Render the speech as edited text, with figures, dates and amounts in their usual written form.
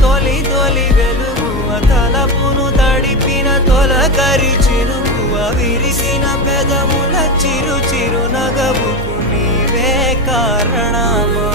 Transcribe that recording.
తొలి తొలి వెలుగువ తలపును తడిపిన తొలకరి చిరుకువ విరిసిన పెదముల చిరు చిరు నగవుకు నీవే కారణమా